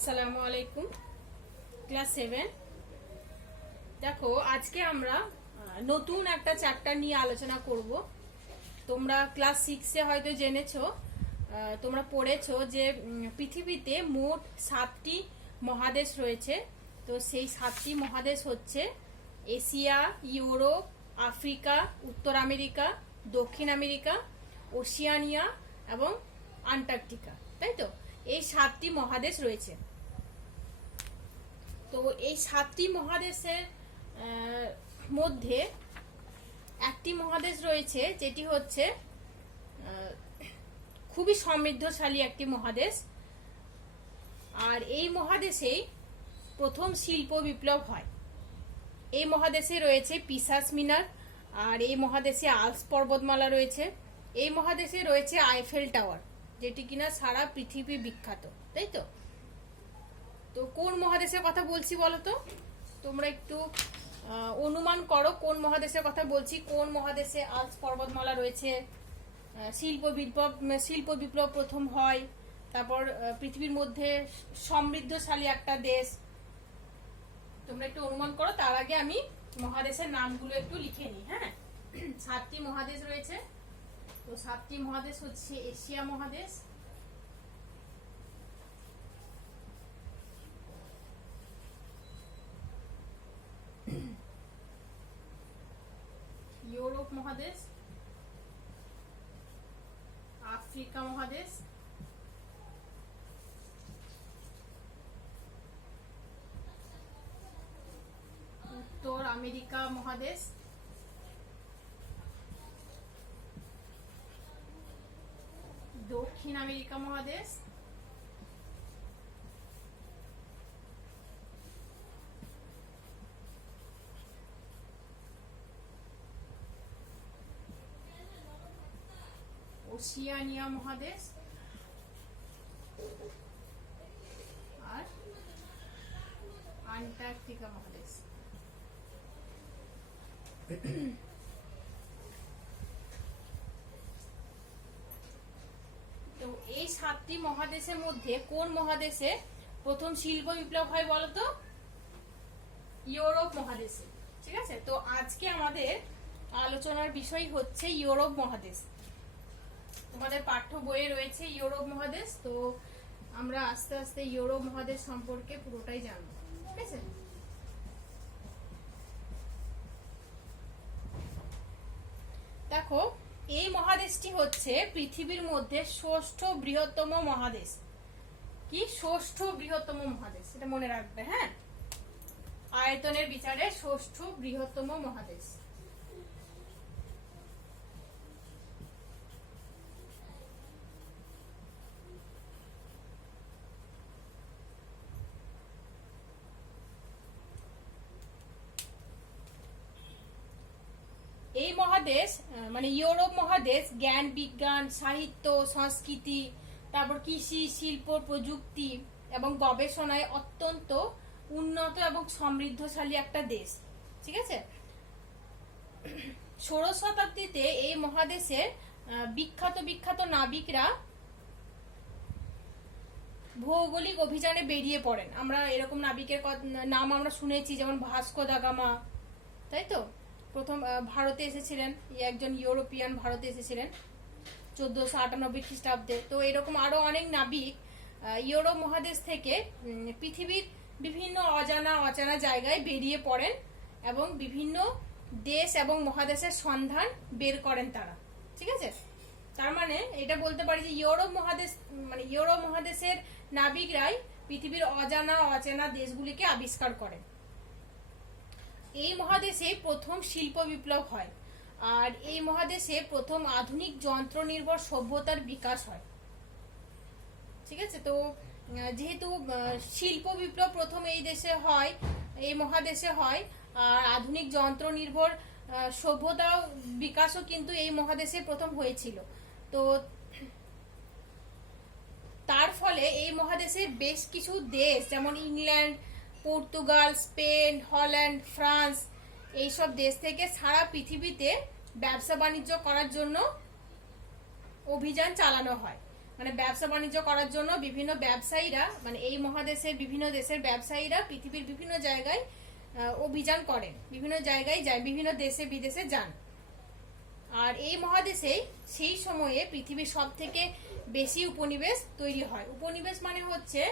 আসসালামু আলাইকুম। ক্লাস 7 দেখো, আজকে আমরা নতুন একটা চ্যাপ্টার নিয়ে আলোচনা করব। তোমরা ক্লাস 6-এ হয়তো জেনেছো, তোমরা পড়েছো যে পৃথিবীতে মোট 7টি মহাদেশ রয়েছে। তো সেই 7টি মহাদেশ হচ্ছে এশিয়া, ইউরোপ, আফ্রিকা, উত্তর আমেরিকা, দক্ষিণ আমেরিকা, ওশিয়ানিয়া এবং আন্টার্কটিকা, তাই তো? এই 7টি মহাদেশ রয়েছে। তো এই 7টি মহাদেশের মধ্যে একটি মহাদেশ রয়েছে যেটি হচ্ছে খুবই সমৃদ্ধশালী একটি মহাদেশ। আর এই মহাদেশেই প্রথম শিল্প বিপ্লব হয়। এই মহাদেশে রয়েছে পিসাস মিনার, আর এই মহাদেশে আল্পস পর্বতমালা রয়েছে। এই মহাদেশে রয়েছে আইফেল টাওয়ার, যেটি কিনা সারা পৃথিবী বিখ্যাত, তাই তো? তো কোন মহাদেশের কথা বলছি বলো তো? তোমরা একটু অনুমান করো কোন মহাদেশের কথা বলছি। কোন মহাদেশে আল্পস পর্বতমালা রয়েছে, শিল্প বিপ্লব প্রথম হয়, তারপর পৃথিবীর মধ্যে সমৃদ্ধশালী একটা দেশ। তোমরা একটু অনুমান করো, তার আগে আমি মহাদেশের নামগুলো একটু লিখে নিই। হ্যাঁ, 7টি মহাদেশ রয়েছে। তো 7টি মহাদেশ হচ্ছে এশিয়া মহাদেশ, ইউরোপ মহাদেশ, আফ্রিকা মহাদেশ, উত্তর আমেরিকা মহাদেশ, দক্ষিণ আমেরিকা মহাদেশ, ওশিয়ানিয়া মহাদেশ, আর আন্টার্কটিকা মহাদেশ। তো এই 7টি মহাদেশের মধ্যে কোন মহাদেশে প্রথম শিল্প বিপ্লব হয় বলতো? ইউরোপ মহাদেশে। ঠিক আছে, তো আজকে আমাদের আলোচনার বিষয় হচ্ছে ইউরোপ মহাদেশ। তোমাদের পাঠ্য বইয়ে রয়েছে ইউরোপ মহাদেশ। তো আমরা আস্তে আস্তে ইউরোপ মহাদেশ সম্পর্কে পুরোটাই জানবো। ঠিক আছে, দেখো, এই মহাদেশটি হচ্ছে পৃথিবীর মধ্যে ষষ্ঠ বৃহত্তম মহাদেশ। কি ষষ্ঠ বৃহত্তম মহাদেশ, এটা মনে রাখবে। হ্যাঁ, আয়তনের বিচারে ষষ্ঠ বৃহত্তম মহাদেশ। এই মহাদেশ মানে ইউরোপ মহাদেশ জ্ঞান, বিজ্ঞান, সাহিত্য, সংস্কৃতি, তারপর কৃষি, শিল্প, প্রযুক্তি এবং গবেষণায় অত্যন্ত উন্নত এবং সমৃদ্ধশালী একটা দেশ। ঠিক আছে, ষোড়শ শতাব্দীতে এই মহাদেশের বিখ্যাত নাবিকরা ভৌগোলিক অভিযানে বেরিয়ে পড়েন। আমরা এরকম নাবিকের নাম আমরা শুনেছি, যেমন ভাস্কো দা গামা, তাই তো? প্রথম ভারতে এসেছিলেন, একজন ইউরোপিয়ান ভারতে এসেছিলেন 1498 খ্রিস্টাব্দে। তো এরকম আরো অনেক নাবিক ইউরোপ মহাদেশ থেকে পৃথিবীর বিভিন্ন অজানা জায়গায় বেরিয়ে পড়েন এবং বিভিন্ন দেশ এবং মহাদেশের সন্ধান বের করেন তারা। ঠিক আছে, তার মানে এটা বলতে পারি যে ইউরোপ মহাদেশের নাবিকরাই পৃথিবীর অচেনা দেশগুলিকে আবিষ্কার করেন। এই মহাদেশে প্রথম শিল্প বিপ্লব হয়, আর এই মহাদেশে প্রথম আধুনিক যন্ত্র নির্ভর সভ্যতার বিকাশ হয়। ঠিক আছে, তো যেহেতু শিল্প বিপ্লব প্রথম এই দেশে হয়, এই মহাদেশে হয়, আর আধুনিক যন্ত্র নির্ভর সভ্যতা বিকাশও কিন্তু এই মহাদেশে প্রথম হয়েছিল। তো তার ফলে এই মহাদেশের বেশ কিছু দেশ, যেমন England, Portugal, Spain, Holland, France, এইসব দেশ থেকে সারা পৃথিবীতে ব্যবসা বাণিজ্য করার জন্য অভিযান চালানো হয়। মানে ব্যবসা বাণিজ্য করার জন্য বিভিন্ন ব্যবসায়ীরা, মানে এই মহাদেশের বিভিন্ন দেশের ব্যবসায়ীরা পৃথিবীর বিভিন্ন জায়গায় অভিযান করেন, বিভিন্ন জায়গায় যায়, বিভিন্ন দেশে বিদেশে যান। আর এই মহাদেশে সেই সময়ে পৃথিবীর সব থেকে বেশি উপনিবেশ তৈরি হয়। উপনিবেশ মানে হচ্ছে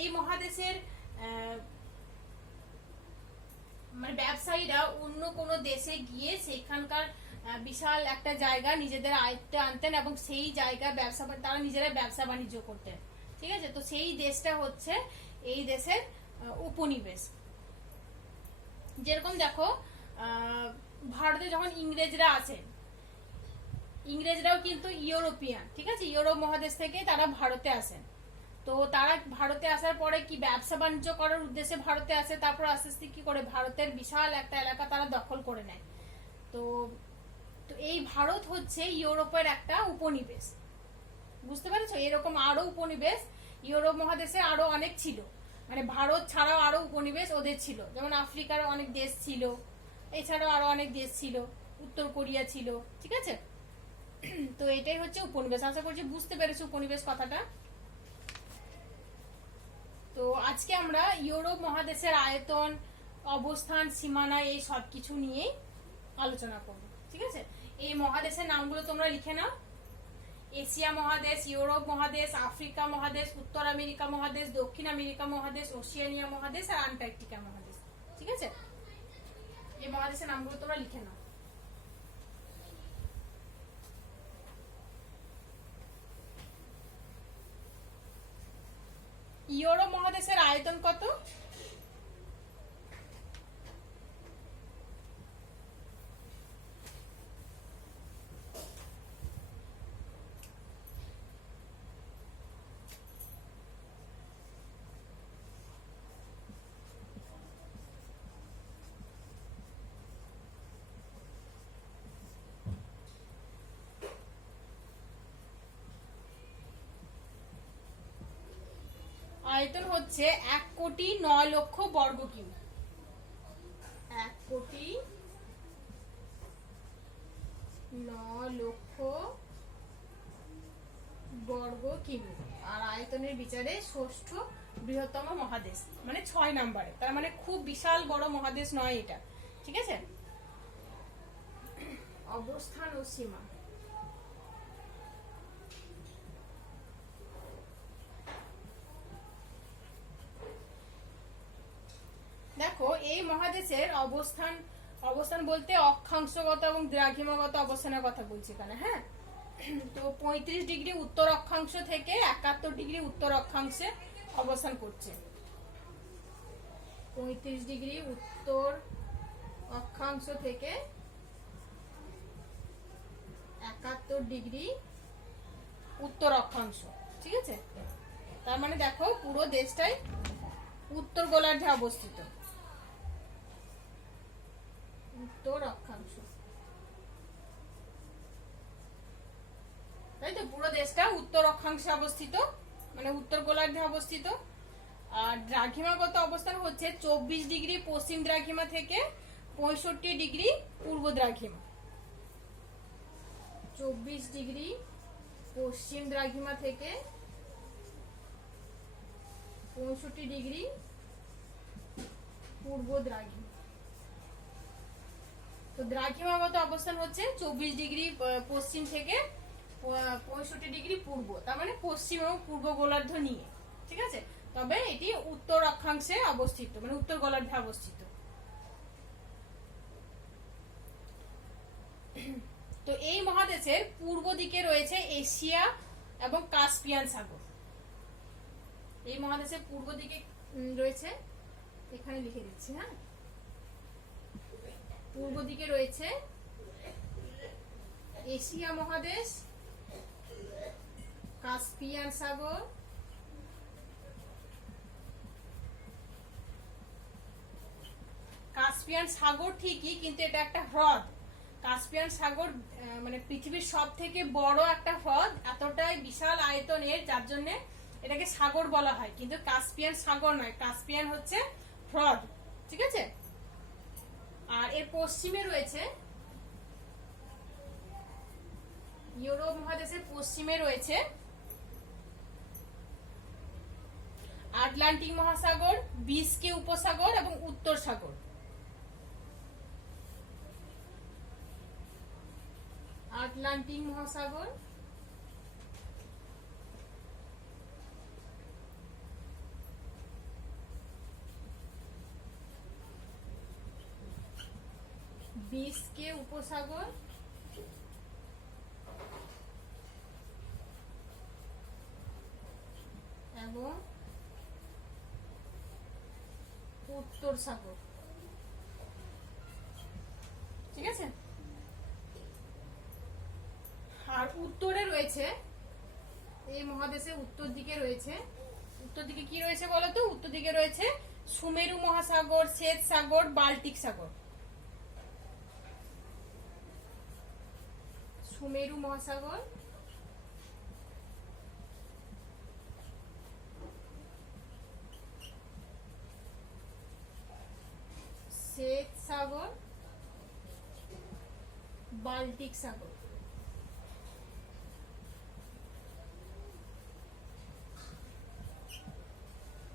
এই মহাদেশের মানে ব্যবসায়ীরা অন্য কোনো দেশে গিয়ে সেখানকার বিশাল একটা জায়গা নিজেদের আয়ত্তে আনতেন এবং সেই জায়গা তারা নিজেরা ব্যবসা বাণিজ্য করতেন। ঠিক আছে, তো সেই দেশটা হচ্ছে এই দেশের উপনিবেশ। যেরকম দেখো ভারতে যখন ইংরেজরা আসেন, ইংরেজরাও কিন্তু ইউরোপিয়ান, ঠিক আছে, ইউরোপ মহাদেশ থেকে তারা ভারতে আসেন। তো তারা ভারতে আসার পরে কি ব্যবসা বাণিজ্য করার উদ্দেশ্যে ভারতে আসে, তারপর আস্তে আস্তে কি করে ভারতের বিশাল একটা এলাকা তারা দখল করে নেয়। তো তো এই ভারত হচ্ছে ইউরোপের একটা উপনিবেশ, বুঝতে পারছো? এরকম আরো উপনিবেশ ইউরোপ মহাদেশে আরো অনেক ছিল, মানে ভারত ছাড়াও আরো উপনিবেশ ওদের ছিল, যেমন আফ্রিকার অনেক দেশ ছিল, এছাড়াও আরো অনেক দেশ ছিল, উত্তর কোরিয়া ছিল, ঠিক আছে। তো এটাই হচ্ছে উপনিবেশ। আশা করছি বুঝতে পেরেছো উপনিবেশ কথাটা। তো আজকে আমরা ইউরোপ মহাদেশের আয়তন, অবস্থান, সীমানা এই সব কিছু নিয়ে আলোচনা করব, ঠিক আছে। এই মহাদেশের নামগুলো তোমরা লিখে নাও: এশিয়া মহাদেশ, ইউরোপ মহাদেশ, আফ্রিকা মহাদেশ, উত্তর আমেরিকা মহাদেশ, দক্ষিণ আমেরিকা মহাদেশ, ওশিয়ানিয়া মহাদেশ আর আন্টার্কটিকা মহাদেশ, ঠিক আছে। এই মহাদেশের নামগুলো তোমরা লিখে নাও। ইউরোপ মহাদেশের আয়তন কত? আয়তন হচ্ছে 1,09,00,000 বর্গ কিমি। 1,09,00,000 বর্গ কিমি। আর আয়তনের বিচারে ষষ্ঠ বৃহত্তম মহাদেশ, মানে 6 নম্বরে। তার মানে খুব বিশাল বড় মহাদেশ নয় এটা, ঠিক আছে। অবস্থান ও সীমা, দেখো এই মহাদেশের অবস্থান বলতে অক্ষাংশগত এবং দ্রাঘিমাগত অবস্থানের কথা বলছি এখানে, হ্যাঁ। তো 35 ডিগ্রি উত্তর অক্ষাংশ থেকে 71 ডিগ্রি উত্তর অক্ষাংশে অবস্থান করছে। 35 ডিগ্রি উত্তর অক্ষাংশ থেকে 71 ডিগ্রি উত্তর অক্ষাংশ, ঠিক আছে। তার মানে দেখো পুরো দেশটাই উত্তর গোলার্ধে অবস্থিত, উত্তর অক্ষাংশ, তাই তো। পুরো দেশটা উত্তর অক্ষাংশে অবস্থিত, মানে উত্তর গোলার্ধে অবস্থিত। আর দ্রাঘিমাগত অবস্থান হচ্ছে 24 ডিগ্রি পশ্চিম দ্রাঘিমা থেকে 65 ডিগ্রি পূর্ব দ্রাঘিমা। 24 ডিগ্রি পশ্চিম দ্রাঘিমা থেকে 65 ডিগ্রি পূর্ব দ্রাঘিমা। তো দ্রাঘিমাগত অবস্থান হচ্ছে 24 ডিগ্রি পশ্চিম থেকে 65 ডিগ্রি পূর্ব, তার মানে পশ্চিম এবং পূর্ব গোলার্ধ নিয়ে, ঠিক আছে। তবে এটি উত্তর অক্ষাংশে অবস্থিত, মানে উত্তর গোলার্ধে অবস্থিত। তো এই মহাদেশের পূর্ব দিকে রয়েছে এশিয়া এবং কাস্পিয়ান সাগর। এই মহাদেশের পূর্ব দিকে রয়েছে, এখানে লিখে দিচ্ছি, হ্যাঁ। পূর্ব দিকে রয়েছে এশিয়া মহাদেশ, কাস্পিয়ান সাগর, কাস্পিয়ান সাগর ঠিকই, কিন্তু এটা একটা হ্রদ। কাস্পিয়ান সাগর মানে পৃথিবীর সব থেকে বড় একটা হ্রদ, এতটাই বিশাল আয়তনের, যার জন্য এটাকে সাগর বলা হয়, কিন্তু কাস্পিয়ান সাগর নয়, কাস্পিয়ান হচ্ছে হ্রদ, ঠিক আছে। আর এর পশ্চিমে রয়েছে ইউরোপ মহাদেশের পশ্চিমে রয়েছে আটলান্টিক মহাসাগর, বিস্কে উপসাগর এবং উত্তর সাগর। আটলান্টিক মহাসাগর, বিস্কে উপসাগর এবং উত্তর সাগর। ঠিক আছে, আর উত্তরে রয়েছে, এই মহাদেশের উত্তর দিকে রয়েছে, উত্তর দিকে কি রয়েছে বলতো? উত্তর দিকে রয়েছে সুমেরু মহাসাগর, শ্বেত সাগর, বাল্টিক সাগর। সুমেরু মহাসাগর, শ্বেত সাগর, বাল্টিক সাগর।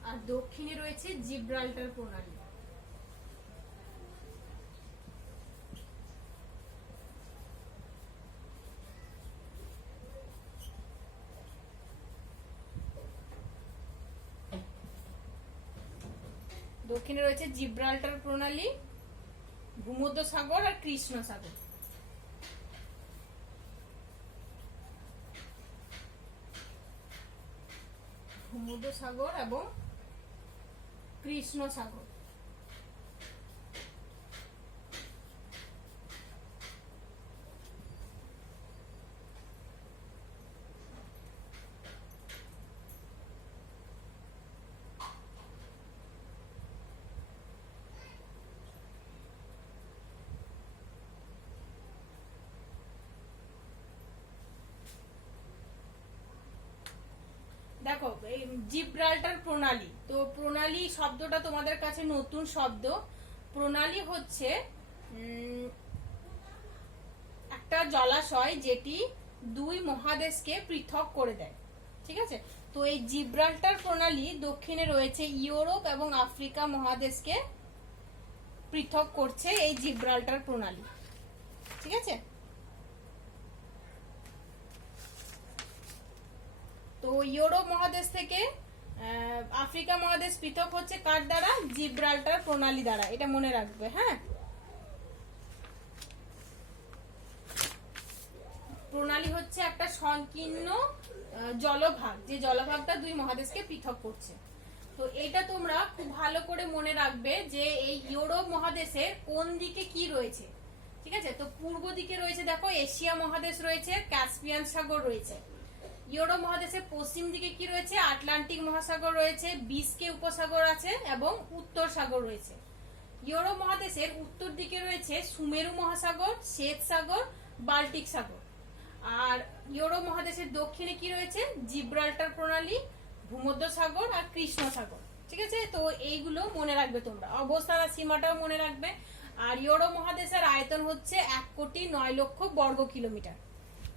আর দক্ষিণে রয়েছে জিব্রাল্টার প্রণালী। দক্ষিণে রয়েছে জিব্রাল্টার প্রণালী, ভূমধ্য সাগর আর কৃষ্ণ সাগর। ভূমধ্য সাগর এবং কৃষ্ণ সাগর। দেখো এই জিব্রাল্টার প্রণালী, তো প্রণালী শব্দটা তোমাদের কাছে নতুন শব্দ। প্রণালী হচ্ছে একটা জলাশয় যেটি দুই মহাদেশকে পৃথক করে দেয়। ঠিক আছে, তো এই জিব্রাল্টার প্রণালী দক্ষিণে রয়েছে ইউরোপ এবং আফ্রিকা মহাদেশকে পৃথক করছে এই জিব্রাল্টার প্রণালী। ঠিক আছে, তো ইউরোপ মহাদেশ থেকে আফ্রিকা মহাদেশ পৃথক হচ্ছে কার দ্বারা? জিব্রাল্টার প্রণালী দ্বারা, এটা মনে রাখবে। হ্যাঁ, প্রণালী হচ্ছে একটা সংকীর্ণ জলভাগ, যে জলভাগটা দুই মহাদেশকে পৃথক করছে। তো এটা তোমরা খুব ভালো করে মনে রাখবে যে এই ইউরোপ মহাদেশের কোন দিকে কি রয়েছে। ঠিক আছে, তো পূর্ব দিকে রয়েছে দেখো এশিয়া মহাদেশ রয়েছে, ক্যাসপিয়ান সাগর রয়েছে। ইউরোপ মহাদেশের পশ্চিম দিকে কি রয়েছে? আটলান্টিক মহাসাগর রয়েছে, বিস্কে উপসাগর আছে এবং উত্তর সাগর রয়েছে। ইউরোপ মহাদেশের উত্তর দিকে রয়েছে সুমেরু মহাসাগর, শ্বেত সাগর, বাল্টিক সাগর। আর ইউরোপ মহাদেশের দক্ষিণে কি রয়েছে? জিব্রাল্টার প্রণালী, ভূমধ্য সাগর আর কৃষ্ণ সাগর। ঠিক আছে, তো এইগুলো মনে রাখবে তোমরা, অবস্থান আর সীমাটাও মনে রাখবে। আর ইউরোপ মহাদেশের আয়তন হচ্ছে 1,09,00,000 বর্গ কিলোমিটার।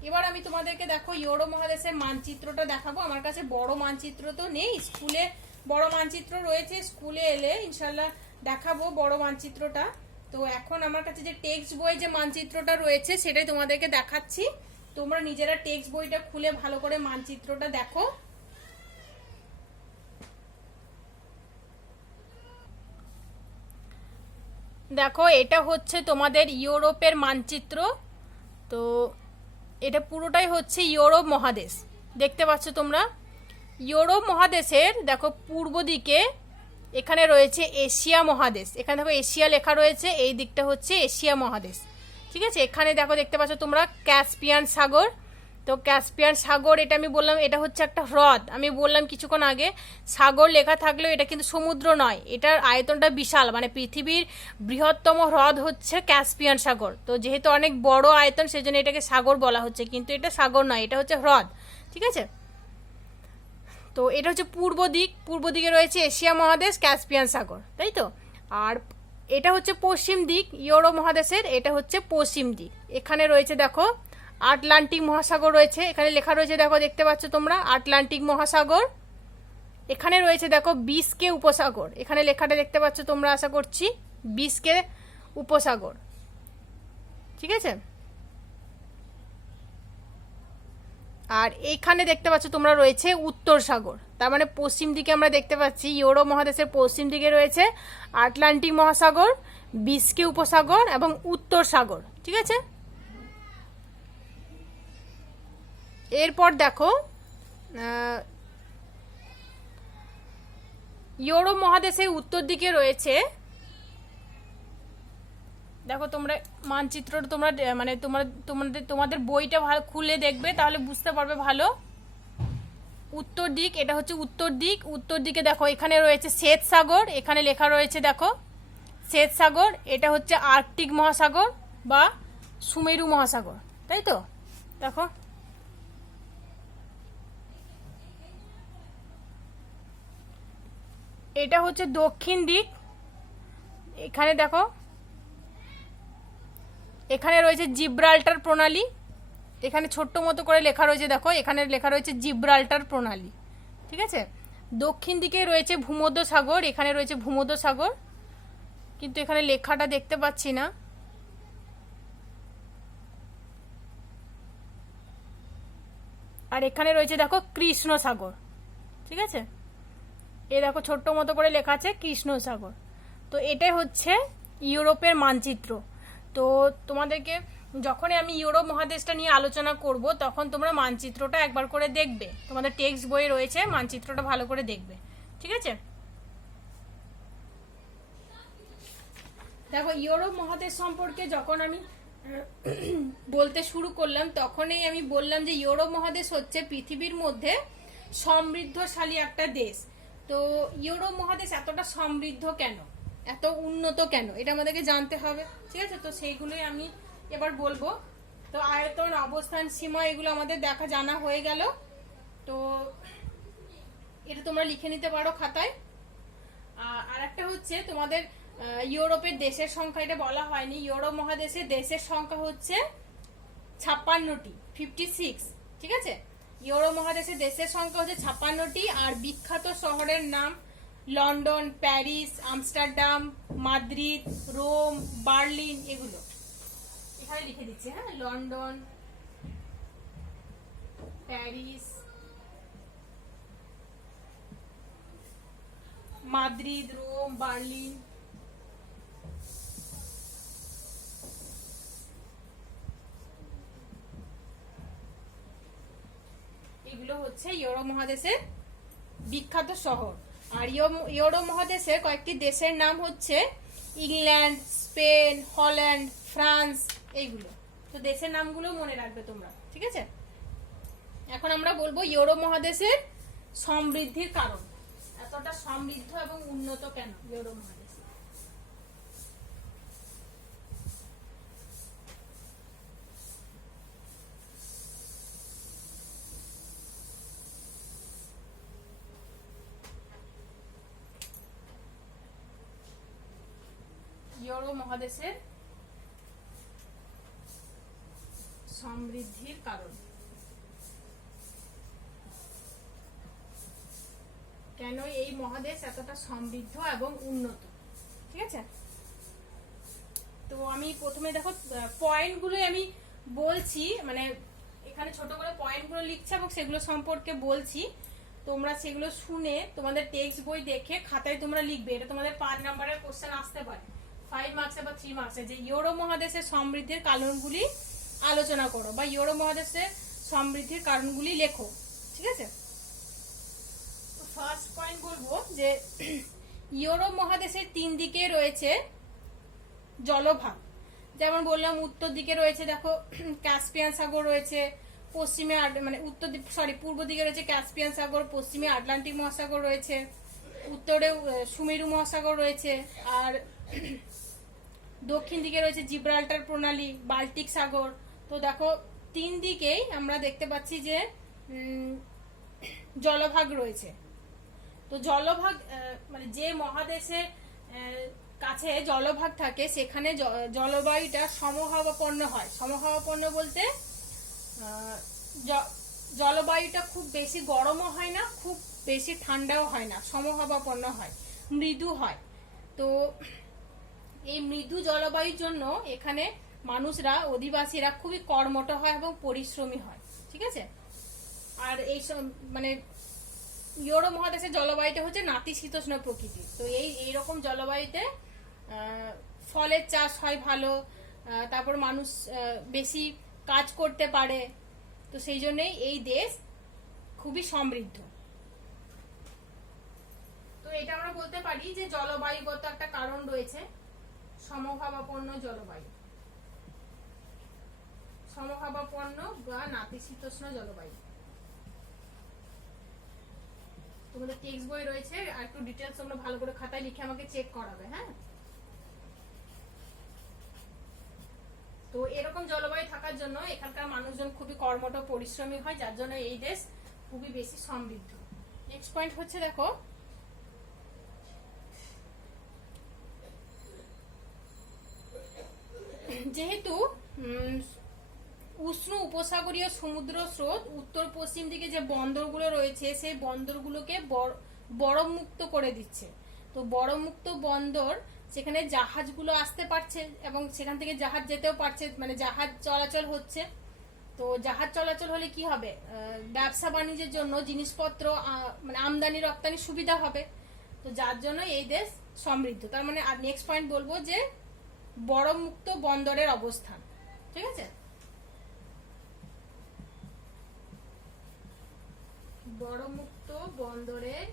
এবার আমি তোমাদেরকে দেখো ইউরোপ মহাদেশের মানচিত্রটা দেখাবো। আমার কাছে বড় মানচিত্র তো নেই, স্কুলে বড় মানচিত্র রয়েছে, স্কুলে এলে ইনশাল্লাহ দেখাবো বড় মানচিত্রটা। তো এখন আমার কাছে যে টেক্সট বই যে মানচিত্রটা রয়েছে সেটাই তোমাদেরকে দেখাচ্ছি। তোমরা নিজেরা টেক্সট বইটা খুলে ভালো করে মানচিত্রটা দেখো। দেখো এটা হচ্ছে তোমাদের ইউরোপের মানচিত্র। তো এটা পুরোটাই হচ্ছে ইউরোপ মহাদেশ, দেখতে পাচ্ছ তোমরা। ইউরোপ মহাদেশের দেখো পূর্ব দিকে এখানে রয়েছে এশিয়া মহাদেশ, এখানে দেখো এশিয়া লেখা রয়েছে, এই দিকটা হচ্ছে এশিয়া মহাদেশ। ঠিক আছে, এখানে দেখো দেখতে পাচ্ছ তোমরা ক্যাসপিয়ান সাগর। তো ক্যাসপিয়ান সাগর এটা আমি বললাম এটা হচ্ছে একটা হ্রদ, আমি বললাম কিছুক্ষণ আগে সাগর লেখা থাকলেও এটা কিন্তু সমুদ্র নয়, এটার আয়তনটা বিশাল, মানে পৃথিবীর বৃহত্তম হ্রদ হচ্ছে ক্যাসপিয়ান সাগর। তো যেহেতু অনেক বড় আয়তন সেজন্য এটাকে সাগর বলা হচ্ছে, কিন্তু এটা সাগর নয়, এটা হচ্ছে হ্রদ। ঠিক আছে, তো এটা হচ্ছে পূর্ব দিক, পূর্ব দিকে রয়েছে এশিয়া মহাদেশ, ক্যাসপিয়ান সাগর, তাই তো। আর এটা হচ্ছে পশ্চিম দিক ইউরোপ মহাদেশের, এটা হচ্ছে পশ্চিম দিক। এখানে রয়েছে দেখো আটলান্টিক মহাসাগর রয়েছে, এখানে লেখা রয়েছে দেখো, দেখতে পাচ্ছ তোমরা, আটলান্টিক মহাসাগর। এখানে রয়েছে দেখো বিস্কে উপসাগর, এখানে লেখাটা দেখতে পাচ্ছ তোমরা আশা করছি, বিস্কে উপসাগর, ঠিক আছে। আর এইখানে দেখতে পাচ্ছ তোমরা রয়েছে উত্তর সাগর, তার মানে পশ্চিম দিকে আমরা দেখতে পাচ্ছি ইউরোপ মহাদেশের পশ্চিম দিকে রয়েছে আটলান্টিক মহাসাগর, বিস্কে উপসাগর এবং উত্তর সাগর, ঠিক আছে। এরপর দেখো ইউরোপ মহাদেশের উত্তর দিকে রয়েছে, দেখো তোমরা মানচিত্রটা তোমরা মানে তোমাদের বইটা ভালো খুলে দেখবে, তাহলে বুঝতে পারবে ভালো। উত্তর দিক, এটা হচ্ছে উত্তর দিক, উত্তর দিকে দেখো এখানে রয়েছে শ্বেত সাগর, এখানে লেখা রয়েছে দেখো শ্বেত সাগর, এটা হচ্ছে আর্কটিক মহাসাগর বা সুমেরু মহাসাগর, তাই তো। দেখো এটা হচ্ছে দক্ষিণ দিক, এখানে দেখো এখানে রয়েছে জিব্রাল্টার প্রণালী, এখানে ছোট্ট মতো করে লেখা রয়েছে দেখো, এখানে লেখা রয়েছে জিব্রাল্টার প্রণালী, ঠিক আছে। দক্ষিণ দিকে রয়েছে ভূমধ্য সাগর, এখানে রয়েছে ভূমধ্য সাগর, কিন্তু এখানে লেখাটা দেখতে পাচ্ছি না। আর এখানে রয়েছে দেখো কৃষ্ণ সাগর, ঠিক আছে, এ দেখো ছোট্ট মতো করে লেখা আছে কৃষ্ণ সাগর। তো এটাই হচ্ছে ইউরোপের মানচিত্র। তো তোমাদেরকে যখনই আমি ইউরোপ মহাদেশটা নিয়ে আলোচনা করব, তখন তোমরা মানচিত্রটা একবার করে দেখবে, তোমাদের টেক্সট বইয়ে রয়েছে, মানচিত্রটা ভালো করে দেখবে, ঠিক আছে। দেখো ইউরোপ মহাদেশ সম্পর্কে যখন আমি বলতে শুরু করলাম, তখনই আমি বললাম যে ইউরোপ মহাদেশ হচ্ছে পৃথিবীর মধ্যে সমৃদ্ধশালী একটা দেশ। তো ইউরোপ মহাদেশ এতটা সমৃদ্ধ কেন, এত উন্নত কেন, এটা আমাদেরকে জানতে হবে, ঠিক আছে। তো সেইগুলোই আমি এবার বলবো। তো আয়তন, অবস্থান, সীমা, এগুলো আমাদের দেখা জানা হয়ে গেল। তো এটা তোমরা লিখে নিতে পারো খাতায়। আর একটা হচ্ছে তোমাদের ইউরোপের দেশের সংখ্যা, এটা বলা হয়নি, ইউরোপ মহাদেশের দেশের সংখ্যা হচ্ছে 56টি, 56, ঠিক আছে। ইউরোপ মহাদেশের দেশের সংখ্যা হচ্ছে 56টি। আর বিখ্যাত শহরের নাম London, Paris, Amsterdam, Madrid, Rome, Berlin, এগুলো এখানে লিখে দিচ্ছি, হ্যাঁ, London, Paris, Madrid, Rome, Berlin, এগুলো হচ্ছে ইউরোপ মহাদেশের বিখ্যাত শহর। আর ইউরোপ মহাদেশের কয়েকটি দেশের নাম হচ্ছে ইংল্যান্ড, স্পেন, হল্যান্ড, ফ্রান্স, এইগুলো। তো দেশের নামগুলো মনে রাখবে তোমরা, ঠিক আছে। এখন আমরা বলবো ইউরোপ মহাদেশের সমৃদ্ধির কারণ, এতটা সমৃদ্ধ এবং উন্নত কেন ইউরোপ মহাদেশ। ইউরোপ মহাদেশের সমৃদ্ধির কারণ, কেন এই মহাদেশ এতটা সমৃদ্ধ এবং উন্নত, ঠিক আছে। তো আমি প্রথমে দেখো পয়েন্টগুলো আমি বলছি, মানে এখানে ছোট করে পয়েন্টগুলো লিখছি এবং সেগুলো সম্পর্কে বলছি, তোমরা সেগুলো শুনে তোমাদের টেক্সট বই দেখে খাতায় তোমরা লিখবে। এটা তোমাদের 5 নম্বরের কোশ্চেন আসতে পারে, 5 মার্কসে বা 3 মার্কসে, যে ইউরোপ মহাদেশের সমৃদ্ধির কারণগুলি আলোচনা করো বা ইউরোপ মহাদেশের সমৃদ্ধির কারণগুলি লেখো, ঠিক আছে। ফার্স্ট পয়েন্ট বলবো যে ইউরোপ মহাদেশের 3 দিকে রয়েছে জলভাগ। যেমন বললাম উত্তর দিকে রয়েছে দেখো ক্যাসপিয়ান সাগর রয়েছে, পশ্চিমে মানে পূর্ব দিকে রয়েছে ক্যাসপিয়ান সাগর, পশ্চিমে আটলান্টিক মহাসাগর রয়েছে, উত্তরে সুমেরু মহাসাগর রয়েছে, আর দক্ষিণ দিকে রয়েছে জিব্রাল্টার প্রণালী, বাল্টিক সাগর। তো দেখো 3 দিকেই আমরা দেখতে পাচ্ছি যে জলভাগ রয়েছে। তো জলভাগ মানে যে মহাদেশে কাছে জলভাগ থাকে সেখানে জলবায়ুটা সমভাবাপন্ন হয়। সমভাবাপন্ন বলতে আহ, জ- জলবায়ুটা খুব বেশি গরমও হয় না, খুব বেশি ঠান্ডাও হয় না, সমভাবাপন্ন হয়, মৃদু হয়। তো এই মৃদু জলবায়ুর জন্য এখানে মানুষরা, অধিবাসীরা খুবই কর্মঠ হয় এবং পরিশ্রমী হয়। ঠিক আছে। আর এই মানে ইউরোপ মহাদেশের জলবায়ুটা হচ্ছে নাতিশীতোষ্ণ প্রকৃতির। তো এইরকম জলবায়ুতে ফলের চাষ হয় ভালো, তারপর মানুষ বেশি কাজ করতে পারে। তো সেই জন্যই এই দেশ খুবই সমৃদ্ধ। তো এটা আমরা বলতে পারি যে জলবায়ুগত একটা কারণ রয়েছে, সমভাবাপন্ন জলবায়ু, সমভাবাপন্ন বা নাতিশীতোষ্ণ জলবায়ু। তোমাদের টেক্সট বই রয়েছে, আর একটু ডিটেলস তোমরা ভালো করে খাতায় লিখে আমাকে চেক করাবে। হ্যাঁ, তো এরকম জলবায়ু থাকার জন্য এখানকার মানুষজন খুবই কর্মঠ পরিশ্রমী হয়, যার জন্য এই দেশ খুবই বেশি সমৃদ্ধ। নেক্সট পয়েন্ট হচ্ছে, দেখো যেহেতু উষ্ণ উপসাগরীয় সমুদ্র স্রোত উত্তর পশ্চিম দিকে যে বন্দরগুলো রয়েছে সেই বন্দরগুলোকে বরফ মুক্ত করে দিচ্ছে। তো বরফ মুক্ত বন্দর, সেখানে জাহাজগুলো আসতে পারছে এবং সেখান থেকে জাহাজ যেতেও পারছে, মানে জাহাজ চলাচল হচ্ছে। তো জাহাজ চলাচল হলে কি হবে, ব্যবসা বাণিজ্যের জন্য জিনিসপত্র মানে আমদানি রপ্তানি সুবিধা হবে। তো যার জন্য এই দেশ সমৃদ্ধ। তার মানে আর নেক্সট পয়েন্ট বলবো যে বরফ মুক্ত বন্দরের অবস্থান। ঠিক আছে, বরফ মুক্ত বন্দরের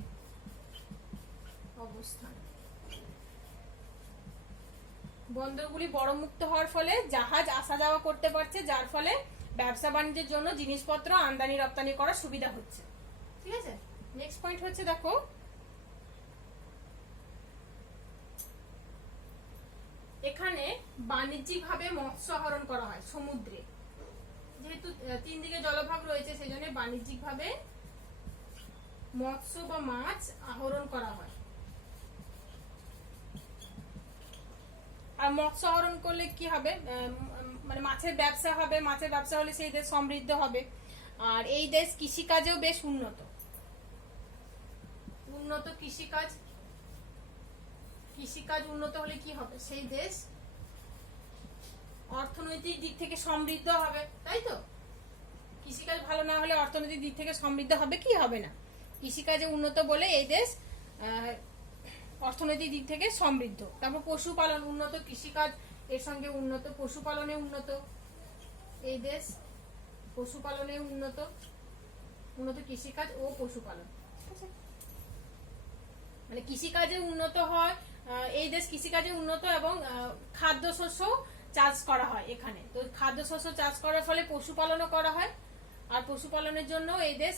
অবস্থান। বন্দরগুলি বরফ মুক্ত হওয়ার ফলে জাহাজ আসা যাওয়া করতে পারছে, যার ফলে ব্যবসা বাণিজ্যের জন্য জিনিসপত্র আমদানি রপ্তানি করার সুবিধা হচ্ছে। ঠিক আছে, নেক্সট পয়েন্ট হচ্ছে, দেখো এখানে বাণিজ্যিকভাবে মৎস্য আহরণ করা হয় সমুদ্রে। যেহেতু তিন দিকে জলভাগ রয়েছে, সেই জন্য বাণিজ্যিকভাবে মৎস্য বা মাছ আহরণ করা হয়। আর মৎস্য আহরণ করলে কি হবে, মানে মাছের ব্যবসা হবে, মাছের ব্যবসা হলে সেই দেশ সমৃদ্ধ হবে। আর এই দেশ কৃষিকাজেও বেশ উন্নত, উন্নত কৃষিকাজ। কৃষিকাজ উন্নত হলে কি হবে, সেই দেশ অর্থনৈতিক দিক থেকে সমৃদ্ধ হবে, তাই তো? কৃষিকাজ ভালো না হলে অর্থনৈতিক দিক থেকে সমৃদ্ধ হবে কি, হবে না। কৃষিকাজে উন্নত বলে এই দেশ অর্থনৈতিক দিক থেকে সমৃদ্ধ। তারপর পশুপালন উন্নত, কৃষিকাজ এর সঙ্গে উন্নত, পশুপালনে উন্নত এই দেশ, পশুপালনে উন্নত, উন্নত কৃষিকাজ ও পশুপালন। মানে কৃষিকাজে উন্নত হয় এই দেশ, কৃষিকাজে উন্নত এবং খাদ্যশস্য চাষ করা হয় এখানে। তো খাদ্যশস্য চাষ করার ফলে পশুপালনও করা হয়, আর পশুপালনের জন্য এই দেশ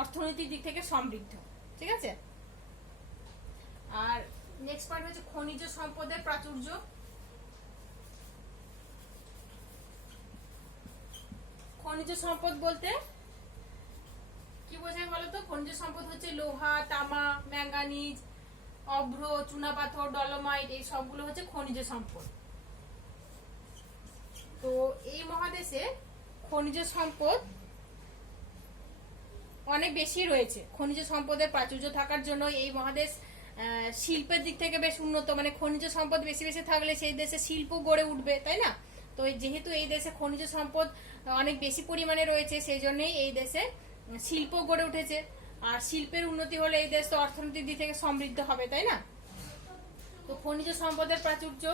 অর্থনৈতিক দিক থেকে সমৃদ্ধ। ঠিক আছে। আর নেক্সট পয়েন্ট হচ্ছে খনিজ সম্পদের প্রাচুর্য। খনিজ সম্পদ বলতে কি বোঝায় বলতো? খনিজ সম্পদ হচ্ছে লোহা, তামা, ম্যাঙ্গানিজ, অভ্র, চুনাপাথর, ডলোমাইট, এই সবগুলো হচ্ছে খনিজ সম্পদ। তো এই মহাদেশে খনিজ সম্পদ অনেক বেশি রয়েছে। খনিজ সম্পদের প্রাচুর্য থাকার জন্য এই মহাদেশ শিল্পের দিক থেকে বেশ উন্নত। মানে খনিজ সম্পদ বেশি বেশি থাকলে সেই দেশে শিল্প গড়ে উঠবে, তাই না? তো যেহেতু এই দেশে খনিজ সম্পদ অনেক বেশি পরিমাণে রয়েছে, সেই জন্যই এই দেশে শিল্প গড়ে উঠেছে। আর শিল্পের উন্নতি হলে এই দেশ তো অর্থনৈতিক দিক থেকে সমৃদ্ধ হবে, তাই না? তো খনিজ সম্পদের প্রাচুর্য,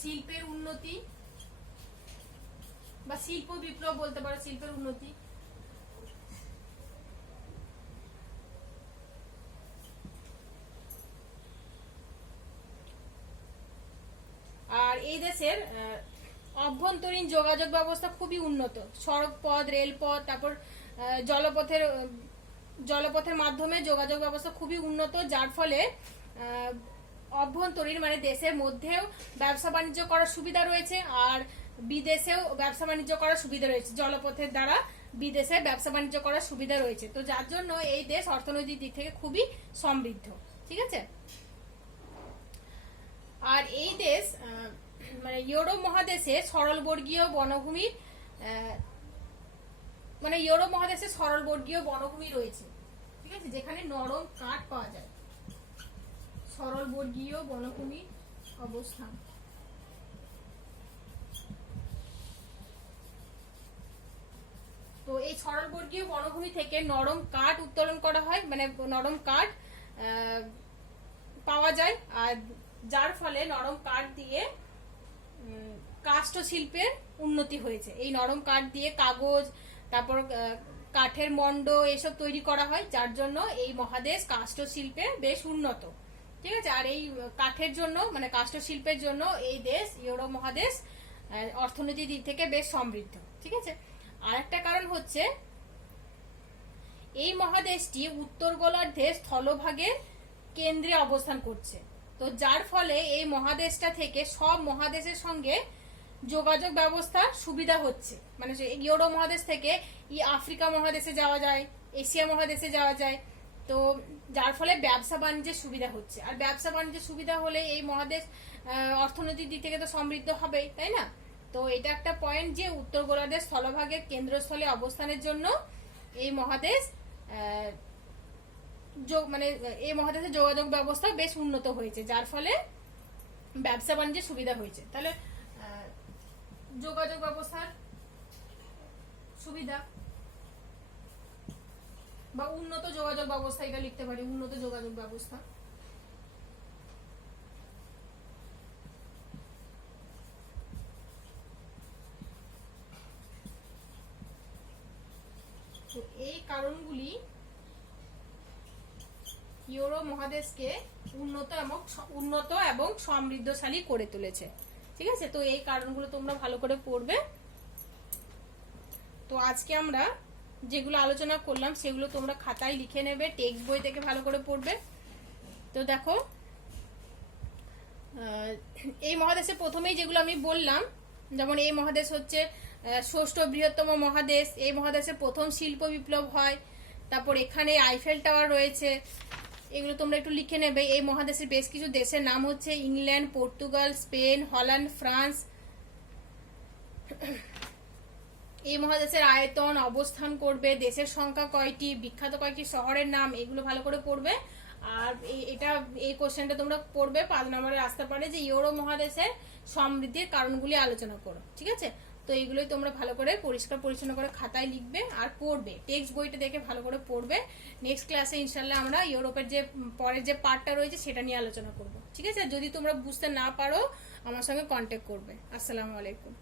শিল্পের উন্নতি বা শিল্প বিপ্লব বলতে পারো, শিল্পের উন্নতি। আর এই দেশের অভ্যন্তরীণ যোগাযোগ ব্যবস্থা খুবই উন্নত। সড়ক পথ, রেলপথ, তারপর জলপথের মাধ্যমে যোগাযোগ ব্যবস্থা খুবই উন্নত, যার ফলে অভ্যন্তরীণ মানে দেশের মধ্যেও ব্যবসা বাণিজ্য করার সুবিধা রয়েছে, আর বিদেশেও ব্যবসা বাণিজ্য করার সুবিধা রয়েছে। জলপথের দ্বারা বিদেশে ব্যবসা বাণিজ্য করার সুবিধা রয়েছে। তো যার জন্য এই দেশ অর্থনৈতিক দিক থেকে খুবই সমৃদ্ধ। ঠিক আছে। আর এই দেশ মানে ইউরোপ মহাদেশে সরলবর্গীয় বনভূমির মানে ইউরোপ মহাদেশে সরলবর্গীয় বনভূমি রয়েছে, ঠিক আছে, যেখানে নরম কাঠ পাওয়া যায়। সরলবর্গীয় বনভূমির অবস্থান। তো এই সরলবর্গীয় বনভূমি থেকে নরম কাঠ উত্তোলন করা হয়, মানে নরম কাঠ পাওয়া যায়, আর যার ফলে নরম কাঠ দিয়ে কাষ্ঠ শিল্পের উন্নতি হয়েছে। এই নরম কাঠ দিয়ে কাগজ, তারপর কাঠের মণ্ড এসব তৈরি করা হয়, যার জন্য এই মহাদেশ কাষ্ঠ শিল্পে বেশ উন্নত, ঠিক আছে। আর এই কাঠের জন্য মানে কাষ্ঠ শিল্পের জন্য এই দেশ ইউরোপ মহাদেশ অর্থনৈতিক দিক থেকে বেশ সমৃদ্ধ, ঠিক আছে। আর একটা কারণ হচ্ছে এই মহাদেশটি উত্তর গোলার্ধের স্থলভাগের কেন্দ্রে অবস্থান করছে। তো যার ফলে এই মহাদেশটা থেকে সব মহাদেশের সঙ্গে যোগাযোগ ব্যবস্থা সুবিধা হচ্ছে, মানে ইউরোপ মহাদেশ থেকে আফ্রিকা মহাদেশে যাওয়া যায়, এশিয়া মহাদেশে যাওয়া যায়। তো যার ফলে ব্যবসা বাণিজ্যের সুবিধা হচ্ছে, আর ব্যবসা বাণিজ্যের সুবিধা হলে এই মহাদেশ অর্থনৈতিক দিক থেকে তো সমৃদ্ধ হবেই, তাই না। তো এটা একটা পয়েন্ট যে উত্তর গোলার্ধের স্থলভাগের কেন্দ্রস্থলে অবস্থানের জন্য এই মহাদেশ মানে এই মহাদেশের যোগাযোগ ব্যবস্থা বেশ উন্নত হয়েছে, যার ফলে ব্যবসা বাণিজ্যের সুবিধা হয়েছে। তাহলে যোগাযোগ ব্যবস্থার সুবিধা বা উন্নত যোগাযোগ ব্যবস্থা, এটা লিখতে পারি, উন্নত যোগাযোগ ব্যবস্থা। তো এই কারণগুলি ইউরোপ মহাদেশকে উন্নত এবং সমৃদ্ধশালী করে তুলেছে, ঠিক আছে। তো এই কারণগুলো তোমরা ভালো করে পড়বে। তো আজকে আমরা যেগুলো আলোচনা করলাম সেগুলো তোমরা খাতায় লিখে নেবে, টেক্সট বই থেকে ভালো করে পড়বে। তো দেখো, এই মহাদেশে প্রথমেই যেগুলো আমি বললাম, যেমন এই মহাদেশ হচ্ছে ষষ্ঠ বৃহত্তম মহাদেশ, এই মহাদেশে প্রথম শিল্প বিপ্লব হয়, তারপর এখানে আইফেল টাওয়ার রয়েছে, এগুলো তোমরা একটু লিখে নেবে। এই মহাদেশের বেশ কিছু দেশের নাম হচ্ছে England, Portugal, Spain, Holland, France. এই মহাদেশের আয়তন, অবস্থান করবে, দেশের সংখ্যা কয়টি, বিখ্যাত কয়েকটি শহরের নাম, এগুলো ভালো করে পড়বে। আর এই কোশ্চেনটা তোমরা পড়বে 5 নম্বরে আসতে পারে যে ইউরোপ মহাদেশের সমৃদ্ধির কারণগুলি আলোচনা করো, ঠিক আছে। তো এইগুলোই তোমরা ভালো করে পরিষ্কার পরিচ্ছন্ন করে খাতায় লিখবে আর পড়বে, টেক্সট বইটা দেখে ভালো করে পড়বে। নেক্সট ক্লাসে ইনশাল্লাহ আমরা ইউরোপের যে পরের যে পার্টটা রয়েছে সেটা নিয়ে আলোচনা করব, ঠিক আছে। যদি তোমরা বুঝতে না পারো আমার সঙ্গে কন্ট্যাক্ট করবে। আসসালামু আলাইকুম।